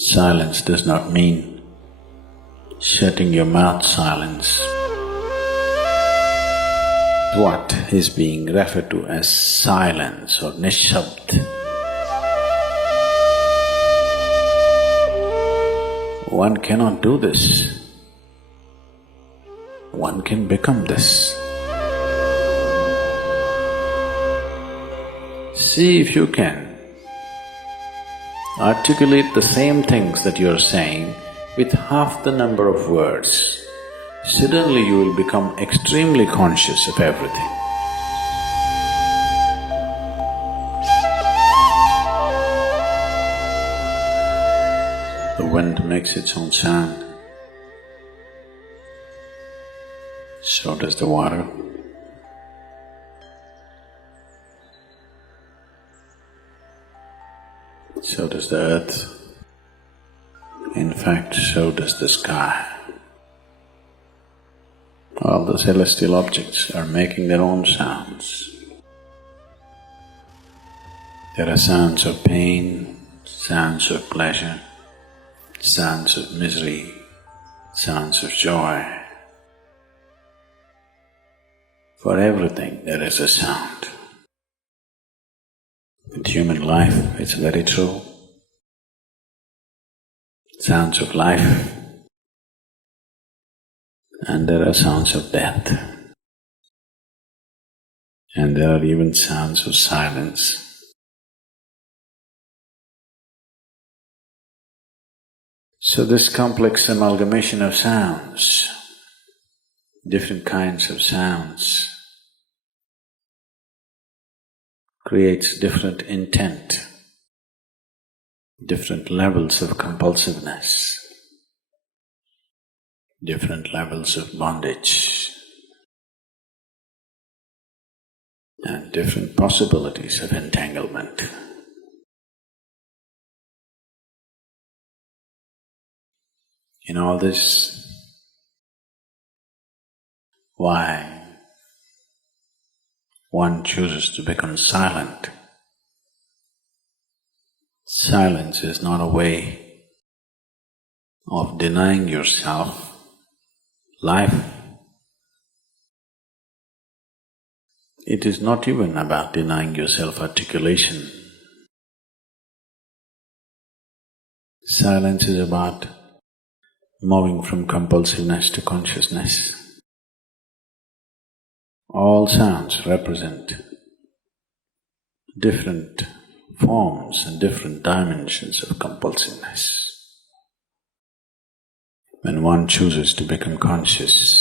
Silence does not mean shutting your mouth silence. What is being referred to as silence or nishabd? One cannot do this. One can become this. See if you can articulate the same things that you're saying with half the number of words. Suddenly you will become extremely conscious of everything. The wind makes its own sound, so does the water. So does the earth. In fact, so does the sky. All the celestial objects are making their own sounds. There are sounds of pain, sounds of pleasure, sounds of misery, sounds of joy. For everything there is a sound. In human life, it's very true. Sounds of life, and there are sounds of death, and there are even sounds of silence. So this complex amalgamation of sounds, different kinds of sounds, creates different intent, different levels of compulsiveness, different levels of bondage, and different possibilities of entanglement. In all this, why one chooses to become silent? Silence is not a way of denying yourself life. It is not even about denying yourself articulation. Silence is about moving from compulsiveness to consciousness. All sounds represent different forms and different dimensions of compulsiveness. When one chooses to become conscious,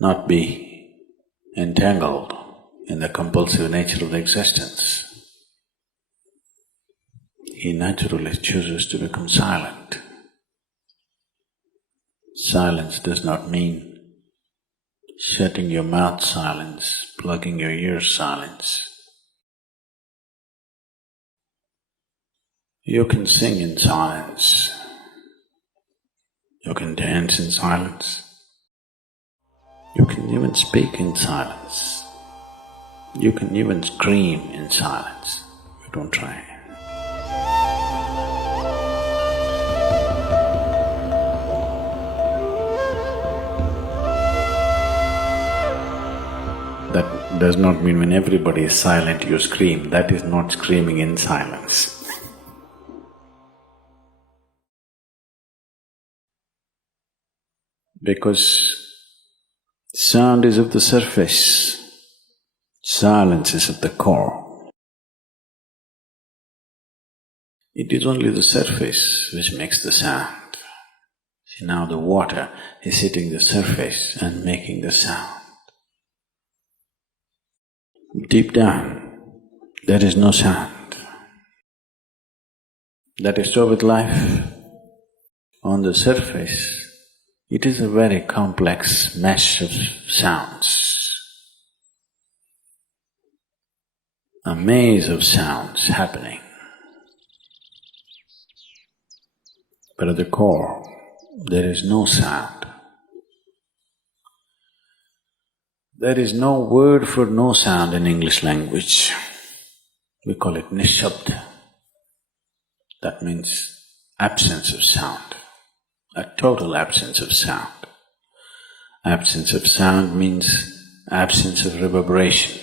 not be entangled in the compulsive nature of the existence, he naturally chooses to become silent. Silence does not mean shutting your mouth silence, plugging your ears silence. You can sing in silence, you can dance in silence, you can even speak in silence, you can even scream in silence. You don't try. That does not mean when everybody is silent you scream. That is not screaming in silence. Because sound is of the surface, silence is at the core. It is only the surface which makes the sound. See, now the water is hitting the surface and making the sound. Deep down, there is no sound. That is so with life. On the surface, it is a very complex mesh of sounds, a maze of sounds happening. But at the core, there is no sound. There is no word for no sound in English language. We call it nishabd. That means absence of sound, a total absence of sound. Absence of sound means absence of reverberation.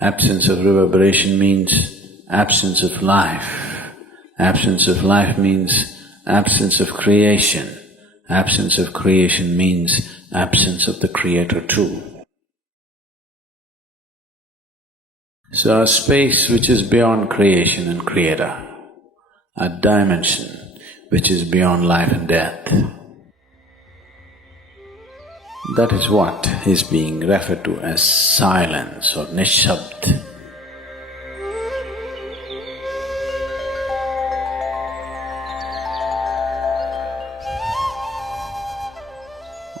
Absence of reverberation means absence of life. Absence of life means absence of creation. Absence of creation means absence of the Creator too. So a space which is beyond creation and Creator, a dimension which is beyond life and death, that is what is being referred to as silence or nishabd.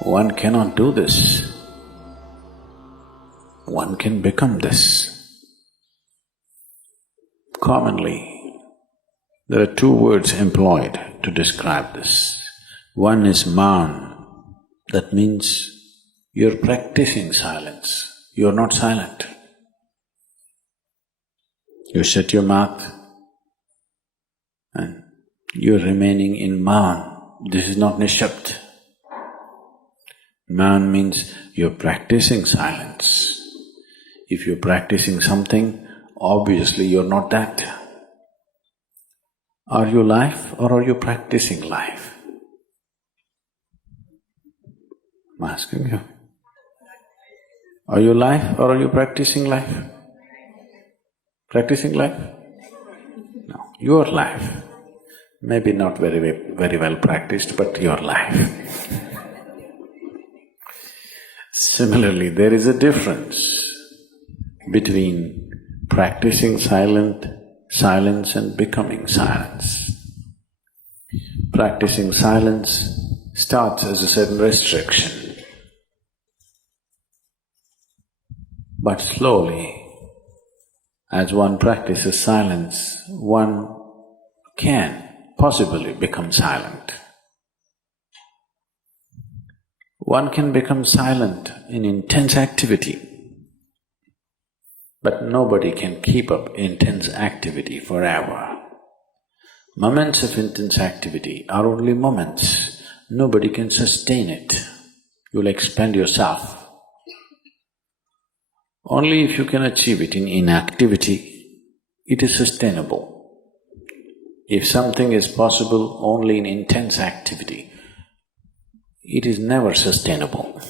One cannot do this. One can become this. Commonly, there are two words employed to describe this. One is man, that means you're practicing silence, you're not silent. You shut your mouth and you're remaining in man. This is not nishabd. Man means you're practicing silence. If you're practicing something, obviously you're not that. Are you life or are you practicing life? I'm asking you. Are you life or are you practicing life? Practicing life? No, your life. Maybe not very well practiced, but your life. Similarly, there is a difference between practicing silence and becoming silence. Practicing silence starts as a certain restriction, but slowly, as one practices silence, one can possibly become silent. One can become silent in intense activity, but nobody can keep up intense activity forever. Moments of intense activity are only moments, nobody can sustain it. You'll expend yourself. Only if you can achieve it in inactivity, it is sustainable. If something is possible only in intense activity, it is never sustainable.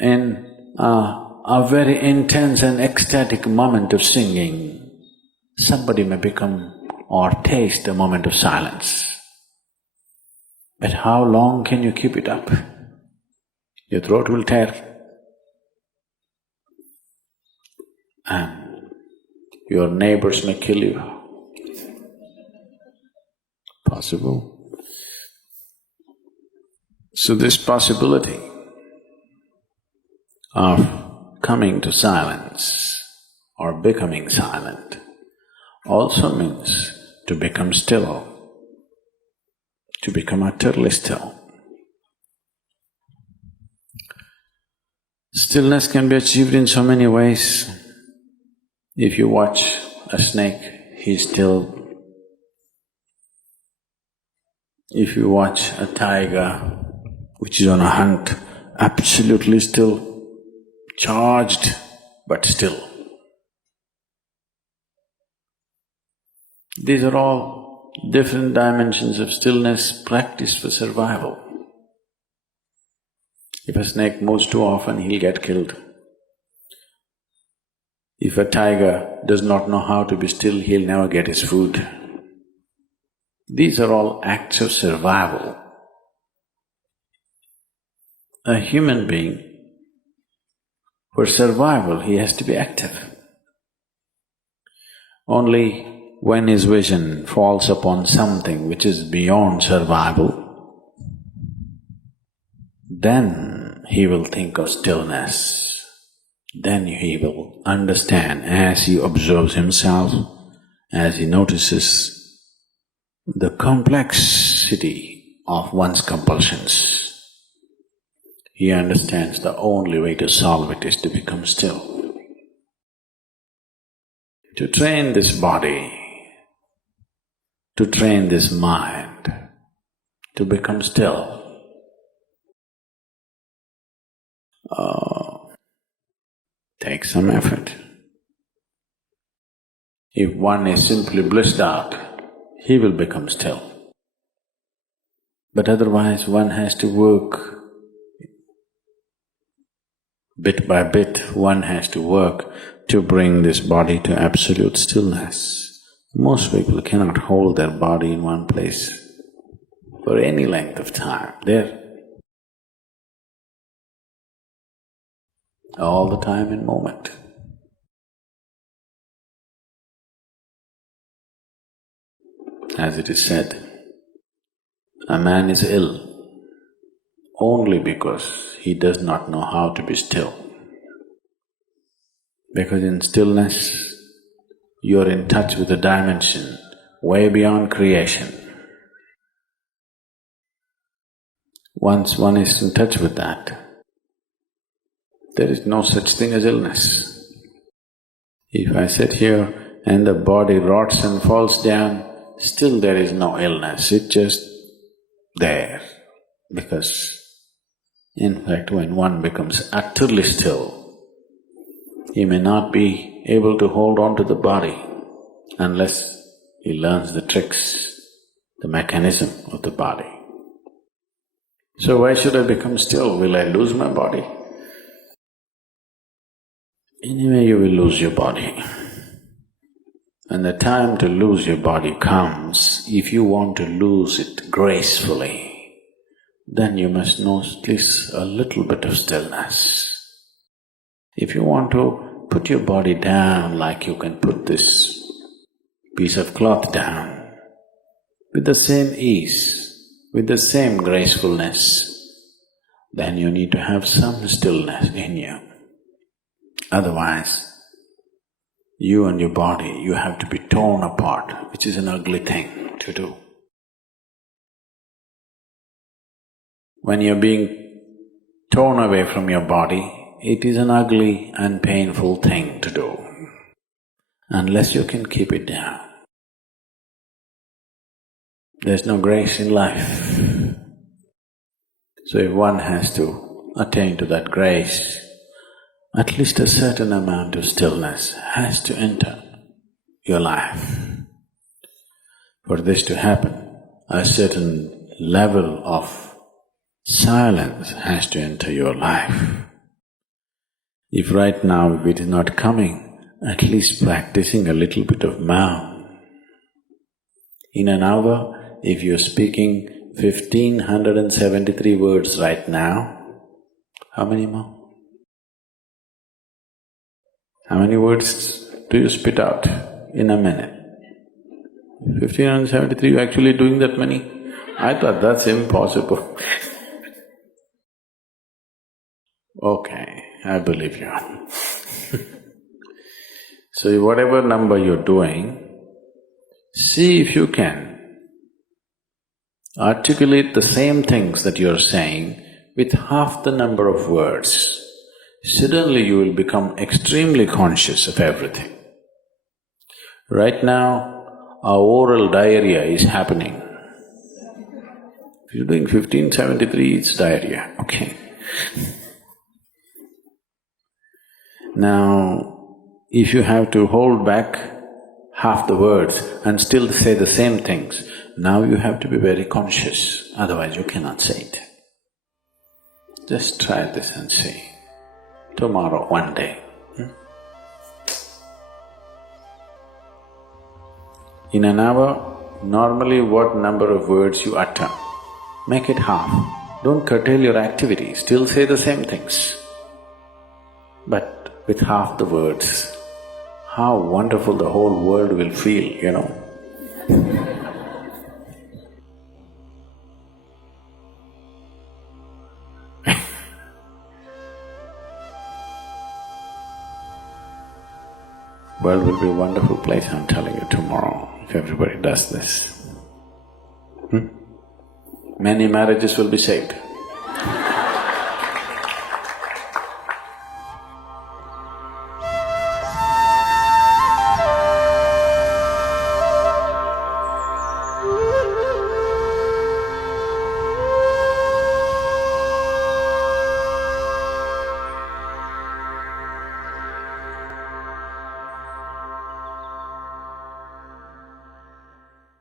In a very intense and ecstatic moment of singing, somebody may become or taste a moment of silence. But how long can you keep it up? Your throat will tear. And your neighbors may kill you. Possible. So this possibility of coming to silence or becoming silent also means to become still, to become utterly still. Stillness can be achieved in so many ways. If you watch a snake, he's still. If you watch a tiger which is on a hunt, absolutely still, charged but still. These are all different dimensions of stillness practiced for survival. If a snake moves too often, he'll get killed. If a tiger does not know how to be still, he'll never get his food. These are all acts of survival. A human being, for survival, he has to be active. Only when his vision falls upon something which is beyond survival, then he will think of stillness. Then he will understand as he observes himself, as he notices the complexity of one's compulsions. He understands the only way to solve it is to become still. to train this body, to train this mind, to become still. Takes some effort. If one is simply blissed out, he will become still. But otherwise one has to work bit by bit, one has to work to bring this body to absolute stillness. Most people cannot hold their body in one place for any length of time. They're all the time in moment. As it is said, a man is ill only because he does not know how to be still. Because in stillness, you're in touch with a dimension way beyond creation. Once one is in touch with that, there is no such thing as illness. If I sit here and the body rots and falls down, still there is no illness, it's just there. Because in fact, when one becomes utterly still, he may not be able to hold on to the body unless he learns the tricks, the mechanism of the body. So why should I become still? Will I lose my body? Anyway, you will lose your body. And the time to lose your body comes, if you want to lose it gracefully, then you must know at least a little bit of stillness. If you want to put your body down like you can put this piece of cloth down, with the same ease, with the same gracefulness, then you need to have some stillness in you. Otherwise, you and your body, you have to be torn apart, which is an ugly thing to do. When you're being torn away from your body, it is an ugly and painful thing to do, unless you can keep it down. There's no grace in life. So if one has to attain to that grace, at least a certain amount of stillness has to enter your life. For this to happen, a certain level of silence has to enter your life. If right now it is not coming, at least practicing a little bit of Maum. In an hour, if you're speaking 1,573 words right now, how many more? How many words do you spit out in a minute? 1,573, you're actually doing that many? I thought that's impossible. Okay, I believe you. So whatever number you're doing, see if you can articulate the same things that you're saying with half the number of words. Suddenly you will become extremely conscious of everything. Right now, our oral diarrhea is happening. If you're doing 1573, it's diarrhea, okay. Now, if you have to hold back half the words and still say the same things, now you have to be very conscious, otherwise you cannot say it. Just try this and see. Tomorrow, one day. In an hour, normally what number of words you utter, make it half. Don't curtail your activity, still say the same things. But with half the words, how wonderful the whole world will feel, you know. World will be a wonderful place, I'm telling you, tomorrow, if everybody does this. Many marriages will be saved.